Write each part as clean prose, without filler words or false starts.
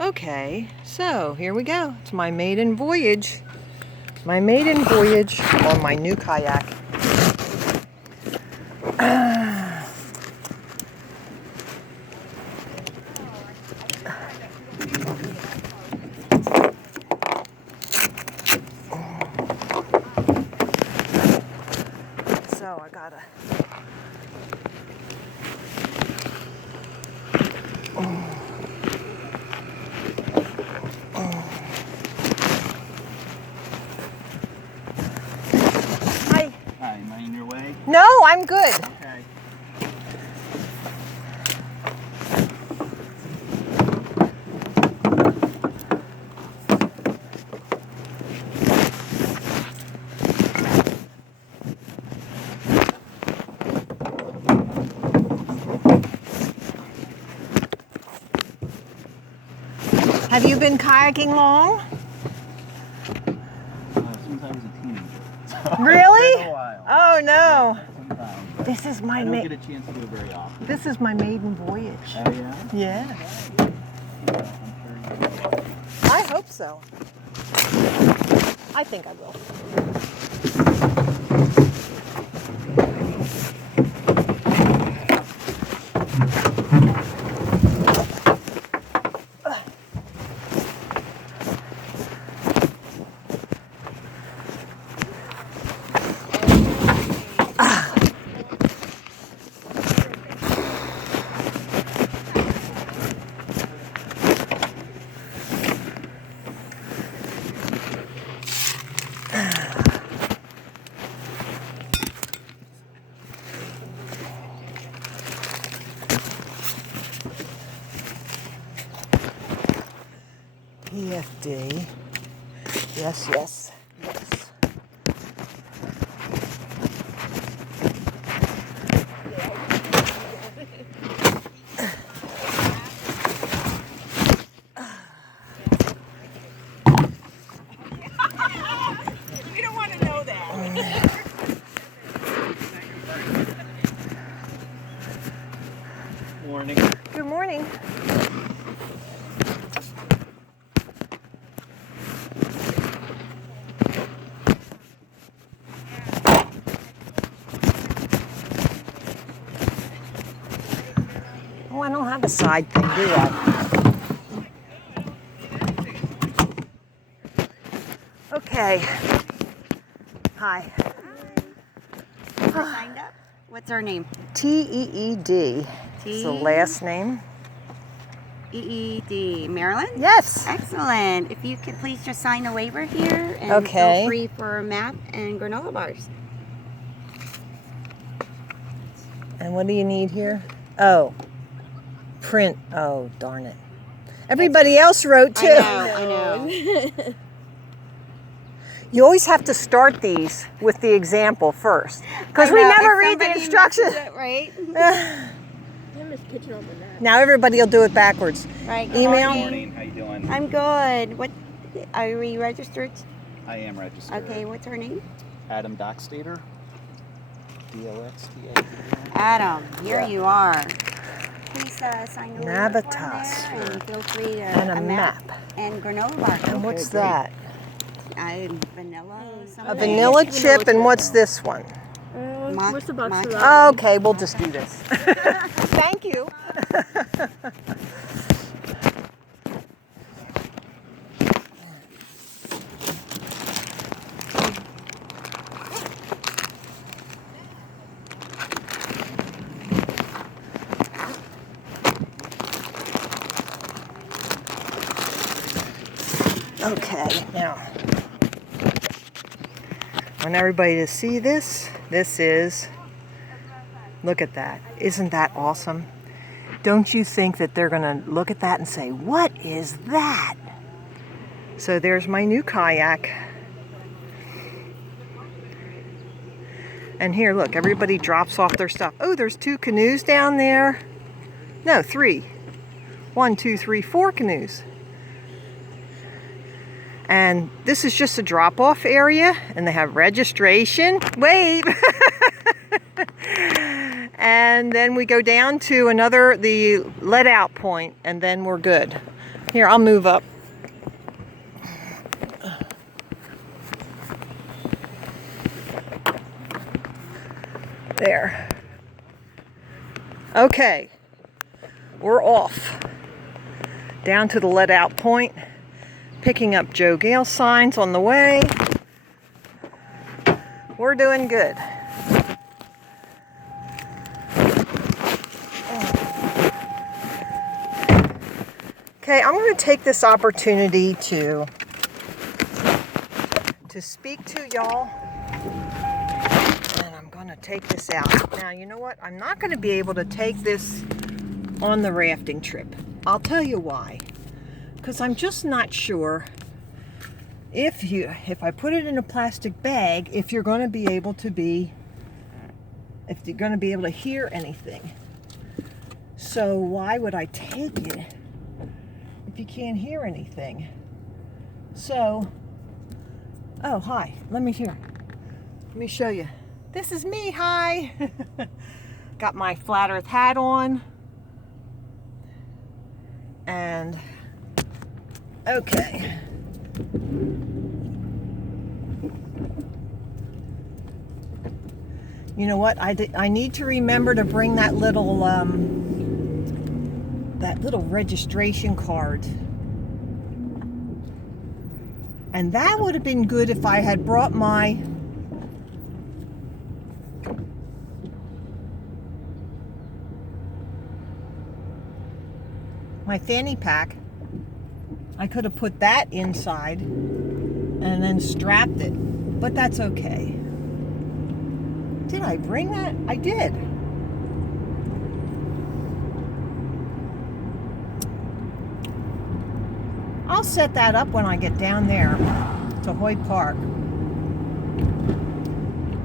Okay, so here we go. It's my maiden voyage. My maiden voyage on my new kayak. So I gotta... Hi. Hi, am I in your way? No, I'm good. Okay. Have you been kayaking long? Since I was a teenager. So Really? It's been a while. Oh no. Sometimes. This is my I don't get a chance to do it very often. This is my maiden voyage. Oh yeah? Yeah. I'm sure you will. I hope so. I think I will. PFD. Yes, yes, yes. We don't want to know that. Morning. Good morning. Oh, I don't have a side thing, do I? Okay. Hi. Signed up? What's her name? T-E-E-D. It's the last name. EED. Marilyn? Yes. Excellent. If you could please just sign a waiver here and Okay. feel free for a map and granola bars. And what do you need here? Oh, print. Oh, darn it. Everybody else wrote too. I know. You always have to start these with the example first, because we never read the instructions. Right? Now everybody will do it backwards. Right. Email? Good morning. How you doing? I'm good. What? Are we registered? I am registered. Okay. What's her name? Adam Dockstader. D-O-X-T-A. Adam. Here Yeah. you are. Please sign the waiver form Navitas. there and feel free to And a map. and granola bar. And what's great. that? Vanilla. A something. vanilla chip, and what's this one? What's the box for Okay, we'll just do this. Thank you. Okay, now, I want everybody to see this. This is, look at that. Isn't that awesome? Don't you think that they're going to look at that and say, what is that? So there's my new kayak. And here, look, everybody drops off their stuff. Oh, there's 2 canoes down there. No, 3. 1, 2, 3, 4 canoes. And this is just a drop-off area, and they have registration. Wave! And then we go down to the let-out point, and then we're good. Here, I'll move up. There. Okay, we're off. Down to the let out point, picking up Joe Gale signs on the way. We're doing good. Okay, I'm going to take this opportunity to speak to y'all. And I'm going to take this out. Now, you know what? I'm not going to be able to take this on the rafting trip. I'll tell you why. Because I'm just not sure if I put it in a plastic bag, if you're going to be able to hear anything. So why would I take it if you can't hear anything? So, oh, hi, let me show you. This is me, hi. Got my flat earth hat on. And, okay. You know what? I need to remember to bring that little registration card. And that would have been good if I had brought my fanny pack. I could have put that inside and then strapped it, but that's okay. Did I bring that? I did. I'll set that up when I get down there to Hoyt Park.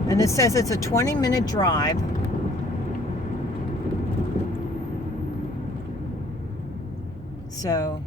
And it says it's a 20-minute drive. So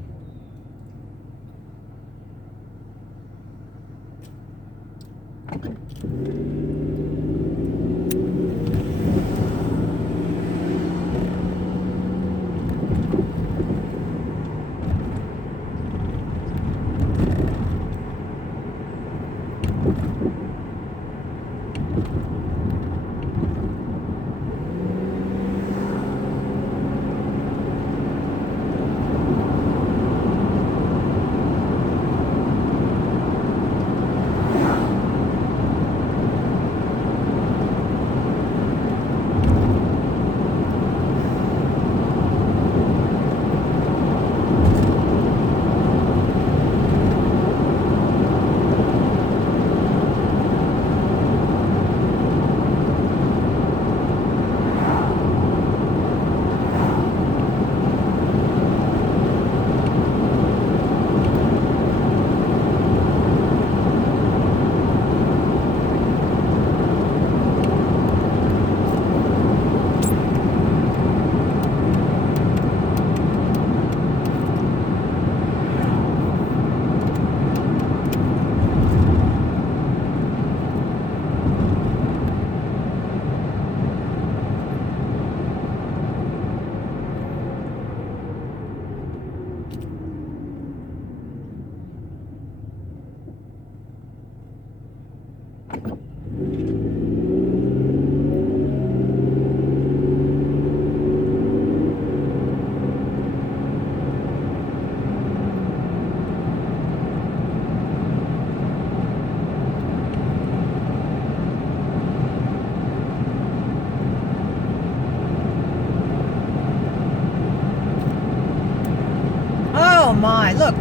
oh my, look,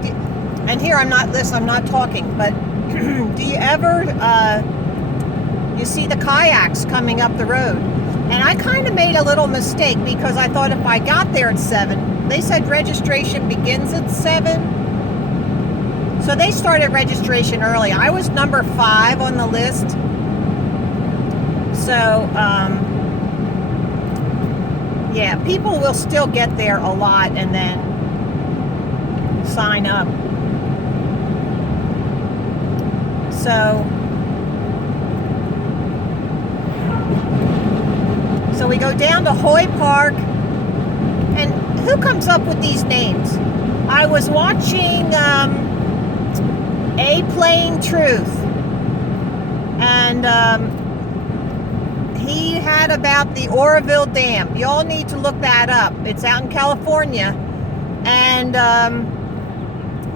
and here I'm not talking, but do you ever, you see the kayaks coming up the road? And I kind of made a little mistake because I thought if I got there at 7, they said registration begins at 7. So they started registration early. I was number 5 on the list. So, yeah, people will still get there a lot and then sign up. So we go down to Hoyt Park, and who comes up with these names? I was watching A Plain Truth, and he had about the Oroville Dam. Y'all need to look that up. It's out in California, and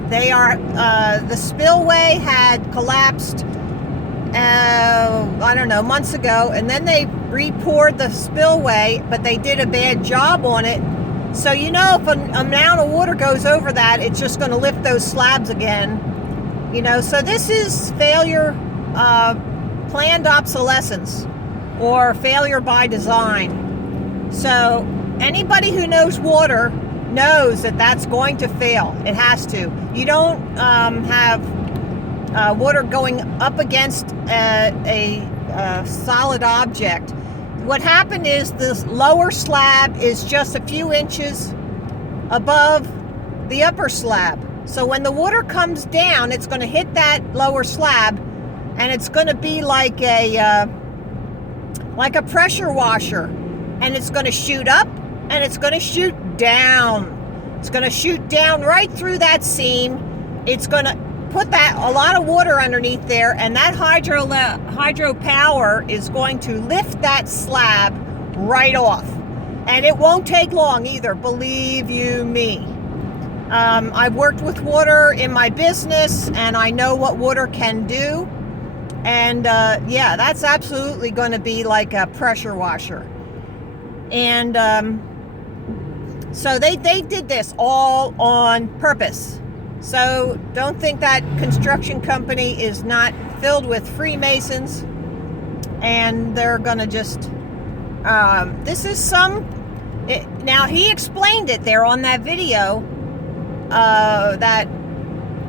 the spillway had collapsed I don't know, months ago, and then they re-poured the spillway, but they did a bad job on it. So if an amount of water goes over that, it's just going to lift those slabs again. So this is failure, planned obsolescence, or failure by design. So anybody who knows water knows that that's going to fail. It has to. You don't have water going up against a solid object. What happened is this lower slab is just a few inches above the upper slab. So when the water comes down, it's going to hit that lower slab, and it's going to be like a pressure washer, and it's going to shoot up and it's going to shoot down. It's going to shoot down right through that seam. It's going to put a lot of water underneath there, and that hydro power is going to lift that slab right off. And it won't take long either, believe you me. I've worked with water in my business, and I know what water can do. And yeah, that's absolutely going to be like a pressure washer. And so they did this all on purpose. So don't think that construction company is not filled with Freemasons, and they're gonna just now he explained it there on that video, that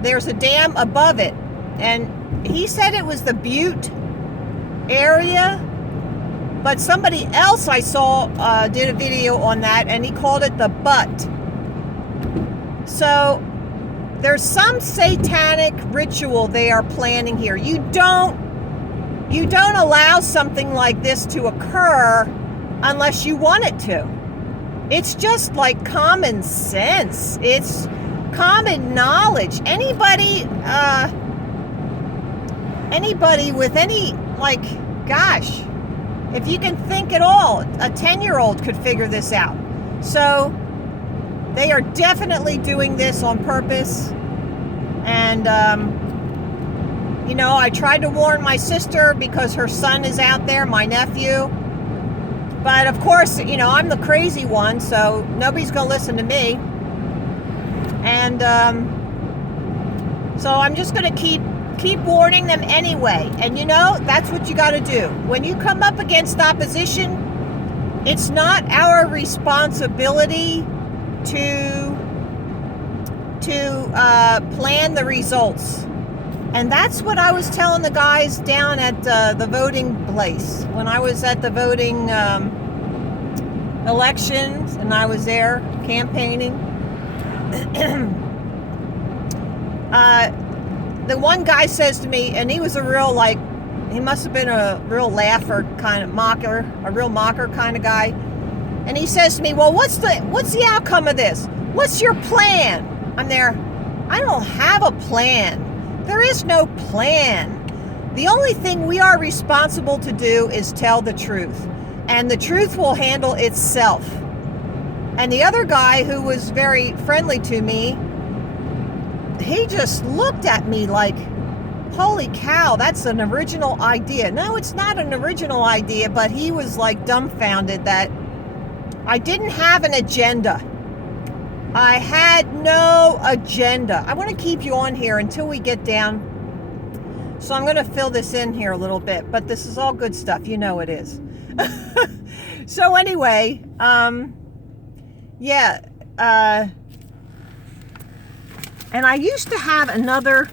there's a dam above it, and he said it was the Butte area, but somebody else I saw did a video on that, and he called it the Butt. So there's some satanic ritual they are planning here. You don't allow something like this to occur unless you want it to. It's just like common sense. It's common knowledge. Anybody with any, gosh, if you can think at all, a 10-year-old could figure this out. So they are definitely doing this on purpose. And, I tried to warn my sister because her son is out there, my nephew. But of course, I'm the crazy one, so nobody's going to listen to me. And so I'm just going to keep warning them anyway. And that's what you got to do. When you come up against opposition, it's not our responsibility to plan the results. And that's what I was telling the guys down at the voting place when I was at the voting elections, and I was there campaigning. The one guy says to me, and he was a real, he must have been a real laugher kind of mocker, a real mocker kind of guy. And he says to me, well, what's the outcome of this? What's your plan? I'm there. I don't have a plan. There is no plan. The only thing we are responsible to do is tell the truth. And the truth will handle itself. And the other guy, who was very friendly to me, he just looked at me like, holy cow, that's an original idea. No, it's not an original idea, but he was dumbfounded that I didn't have an agenda. I had no agenda. I want to keep you on here until we get down. So I'm going to fill this in here a little bit, but this is all good stuff. You know it is. So anyway, yeah. And I used to have another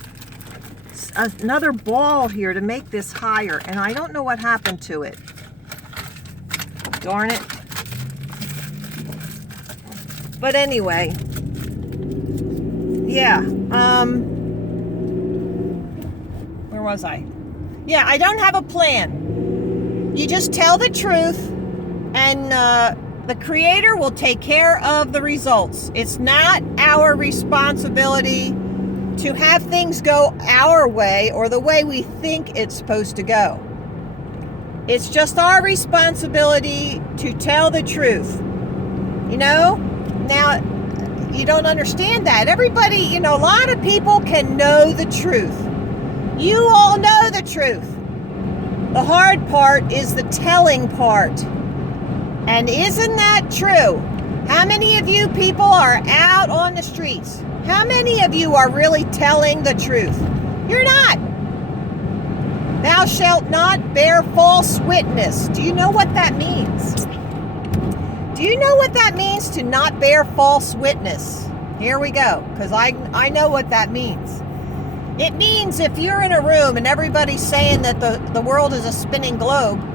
ball here to make this higher, and I don't know what happened to it. Darn it. But anyway, yeah, where was I? Yeah, I don't have a plan. You just tell the truth, and The Creator will take care of the results. It's not our responsibility to have things go our way or the way we think it's supposed to go. It's just our responsibility to tell the truth. You know? Now, you don't understand that. Everybody, you know, a lot of people can know the truth. You all know the truth. The hard part is the telling part. And isn't that true? How many of you people are out on the streets? How many of you are really telling the truth? You're not. Thou shalt not bear false witness. Do you know what that means? Do you know what that means to not bear false witness? Here we go, because I know what that means. It means if you're in a room and everybody's saying that the world is a spinning globe,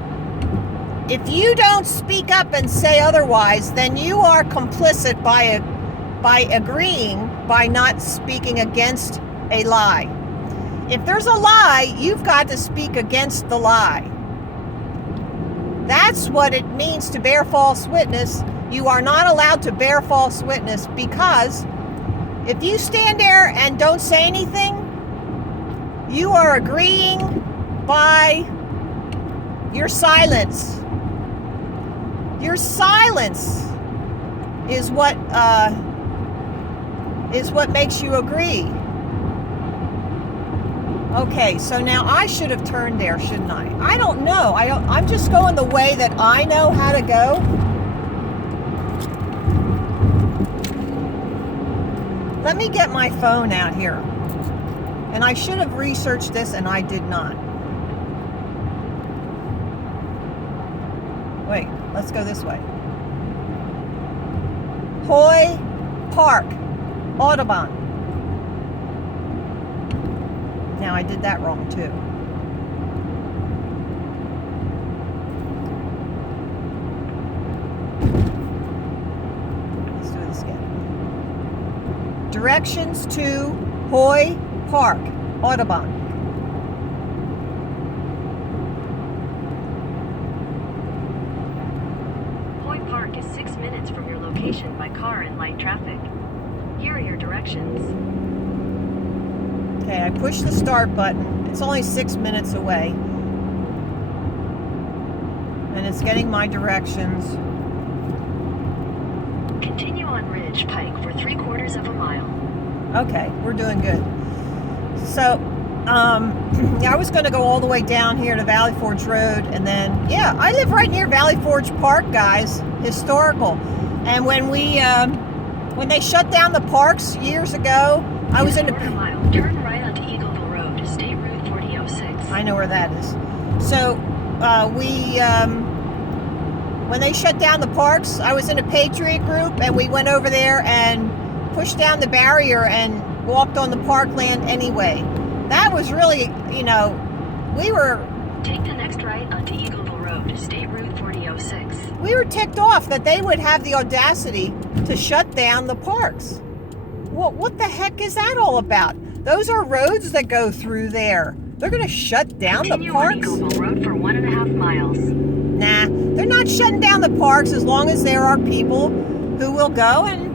if you don't speak up and say otherwise, then you are complicit by agreeing, by not speaking against a lie. If there's a lie, you've got to speak against the lie. That's what it means to bear false witness. You are not allowed to bear false witness, because if you stand there and don't say anything, you are agreeing by your silence. Your silence is what makes you agree. Okay, so now I should have turned there, shouldn't I? I don't know. I'm just going the way that I know how to go. Let me get my phone out here. And I should have researched this, and I did not. Wait, let's go this way. Hoy Park, Audubon. Now I did that wrong too. Let's do this again. Directions to Hoy Park, Audubon. Hoy Park is 6 minutes from your location by car and light traffic. Here are your directions. Okay, I push the start button. It's only 6 minutes away. And it's getting my directions. Continue on Ridge Pike for 3/4 of a mile. Okay, we're doing good. So, yeah, I was going to go all the way down here to Valley Forge Road, and then, yeah, I live right near Valley Forge Park, guys. Historical. And when they shut down the parks years ago, I was in a... Mile. Turn right onto Eagleville Road, State Route 4006. I know where that is. So, when they shut down the parks, I was in a Patriot group, and we went over there and pushed down the barrier and walked on the parkland anyway. That was really, you know, we were... Take the next right onto Eagleville Road, State Route 4006. We were ticked off that they would have the audacity to shut down the parks. Well, what the heck is that all about? Those are roads that go through there. They're going to shut down the parks? Continue on Eagleville Road for 1.5 miles. Nah, they're not shutting down the parks as long as there are people who will go and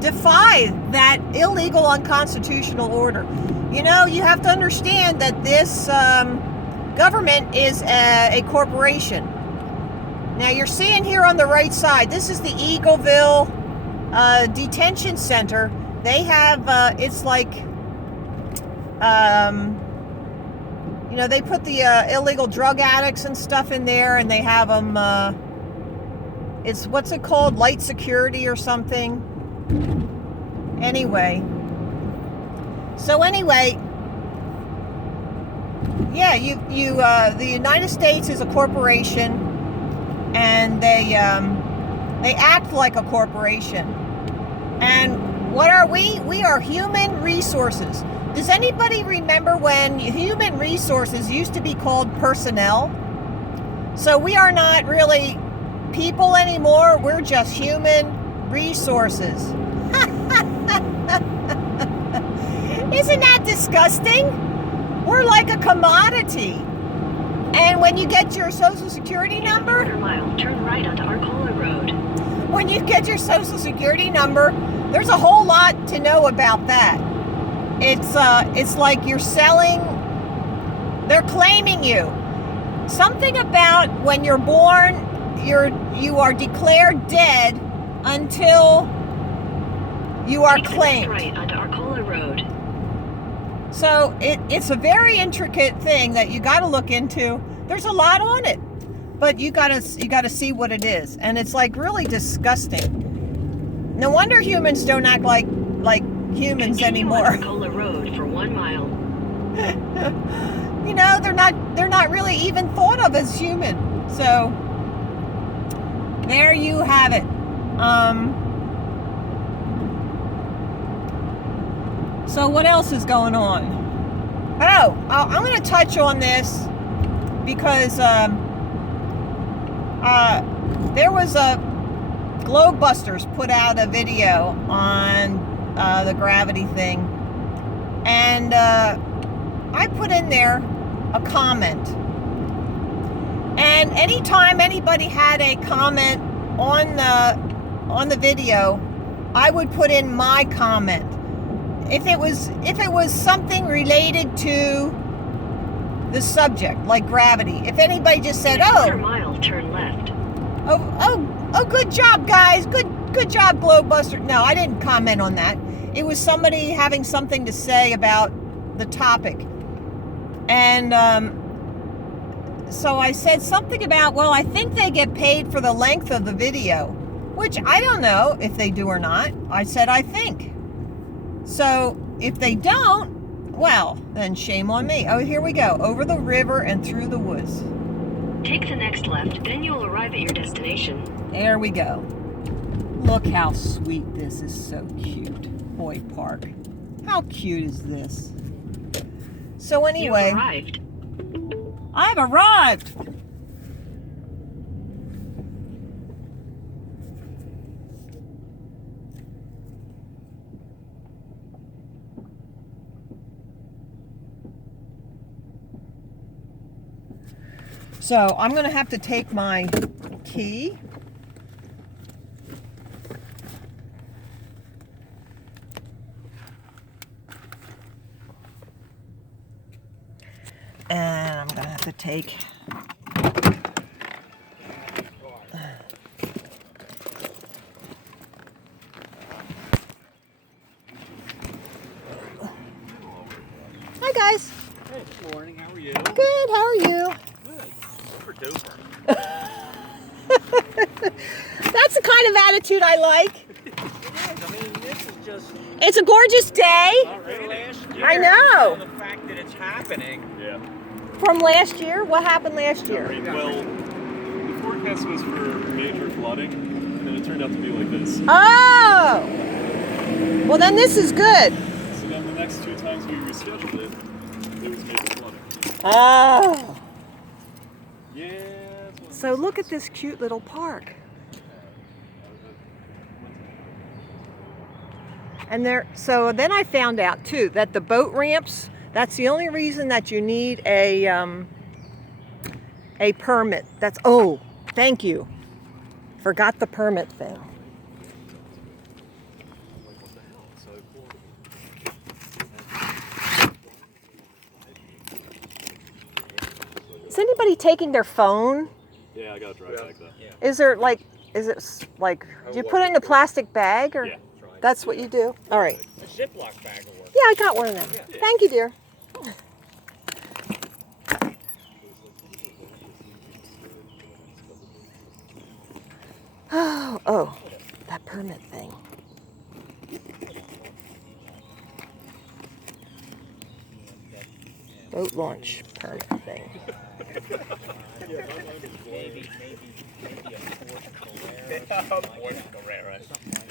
defy that illegal, unconstitutional order. You know, you have to understand that this government is a corporation. Now, you're seeing here on the right side, this is the Eagleville Detention Center. They have, it's like, you know, they put the illegal drug addicts and stuff in there, and they have them, it's, what's it called? Light security or something. Anyway. So anyway, yeah, the United States is a corporation, and they act like a corporation. And what are we? We are human resources. Does anybody remember when human resources used to be called personnel? So we are not really people anymore. We're just human resources. Isn't that disgusting? We're like a commodity. And when you get your social security number... Mile, turn right onto Arcola Road. when you get your social security number, there's a whole lot to know about that. It's like you're selling, they're claiming you. Something about when you're born, you are declared dead until you are claimed. Take the next right onto Arcola Road. So it's a very intricate thing that you got to look into. There's a lot on it, but you gotta see what it is, and it's like really disgusting. No wonder humans don't act like humans Continue anymore. on Arcola Road for 1 mile. You know, they're not really even thought of as human. So there you have it. So what else is going on? Oh, I'm going to touch on this because there was a Globebusters put out a video on the gravity thing, and I put in there a comment. And anytime anybody had a comment on the video, I would put in my comment. If it was something related to the subject, like gravity. If anybody just said, In a quarter "Oh, mile, turn left. oh, good job, guys. Good job, Globebuster." No, I didn't comment on that. It was somebody having something to say about the topic. And so I said something about, well, I think they get paid for the length of the video, which I don't know if they do or not. I said, I think. So if they don't, well, then shame on me. Oh, here we go. Over the river and through the woods. Take the next left, then you'll arrive at your destination. There we go. Look how sweet this is. So cute. Hoyt Park. How cute is this? So anyway, You've arrived. I've arrived. So I'm going to have to take my key. And I'm going to have to take Hi guys. Hey, good morning. How are you? Good. How are you? Good. Super duper. That's the kind of attitude I like. I mean, this is just It's a gorgeous day last year. I know. And the fact that it's happening. Yeah. from last year. What happened last year? Well, the forecast was for major flooding, and then it turned out to be like this. Oh! Well, then this is good. So then the next 2 times we rescheduled it, there was major flooding. Oh! Yeah. That's what So look at this cute little park. And so then I found out too that the boat ramps, that's the only reason that you need a permit. Oh, thank you. Forgot the permit thing. Is anybody taking their phone? Yeah, I gotta drive back though. Yeah. Is it like, do you put it in a plastic bag or? Yeah. That's what you do? All right. A Ziploc bag will work. Yeah, I got one of them. Thank you, dear. Oh, that permit thing. Boat launch permit thing. Maybe a Ford Carrera.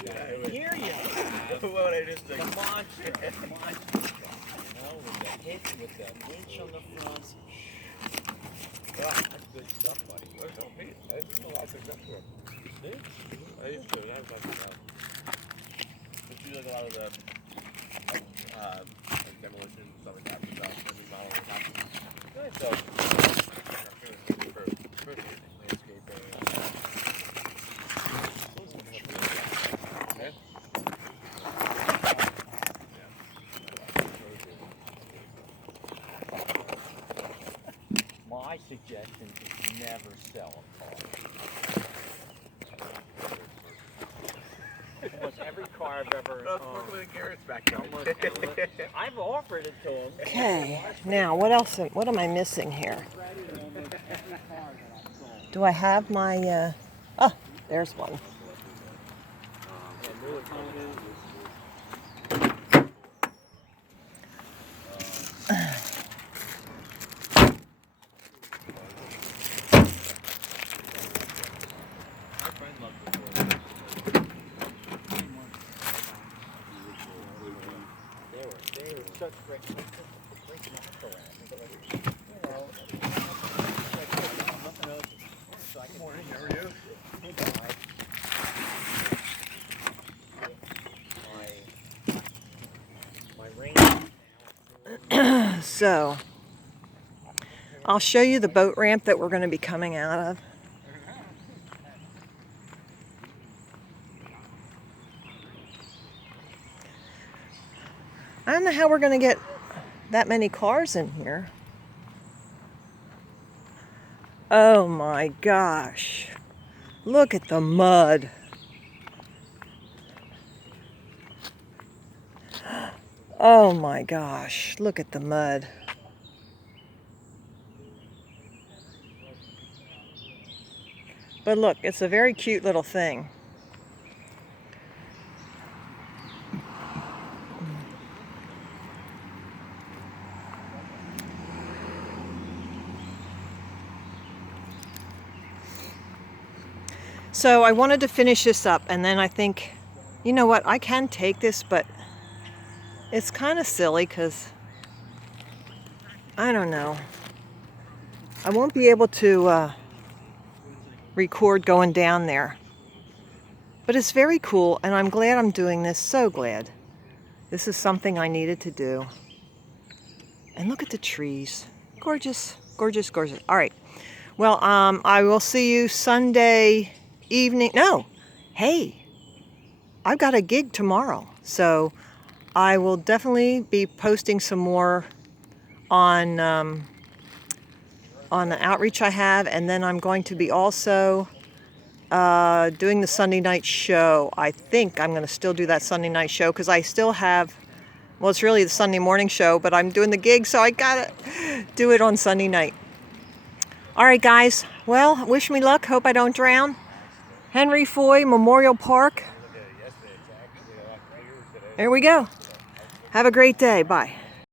I hear you. What I just think. Come on, come on. You know, with the hit, with the winch on the front. Wow, that's good stuff, buddy. That's no meat. I didn't know that's exactly what. I used to. That's But you like a lot of the like demolition and stuff like that. And remodeling happening. So, landscaping. suggestion is never sell a car. Almost every car I've ever I've offered it to him. Okay, now what else? What am I missing here? Do I have my? Oh, there's one. They were such great mackerel. Good morning, how are you? My range. So, I'll show you the boat ramp that we're going to be coming out of. I don't know how we're going to get that many cars in here. Oh my gosh. Look at the mud. Oh my gosh. Look at the mud. But look, it's a very cute little thing. So I wanted to finish this up, and then I think, you know what, I can take this, but it's kind of silly because, I don't know. I won't be able to record going down there. But it's very cool, and I'm glad I'm doing this, so glad. This is something I needed to do. And look at the trees. Gorgeous, gorgeous, gorgeous. All right. Well, I will see you Sunday evening. No, hey, I've got a gig tomorrow, so I will definitely be posting some more on the outreach I have, and then I'm going to be also doing the Sunday night show. I think I'm going to still do that Sunday night show because I still have, well, it's really the Sunday morning show, but I'm doing the gig, so I gotta do it on Sunday night. All right, guys. Well, wish me luck. Hope I don't drown. Henry Foy Memorial Park. There we go. Have a great day. Bye.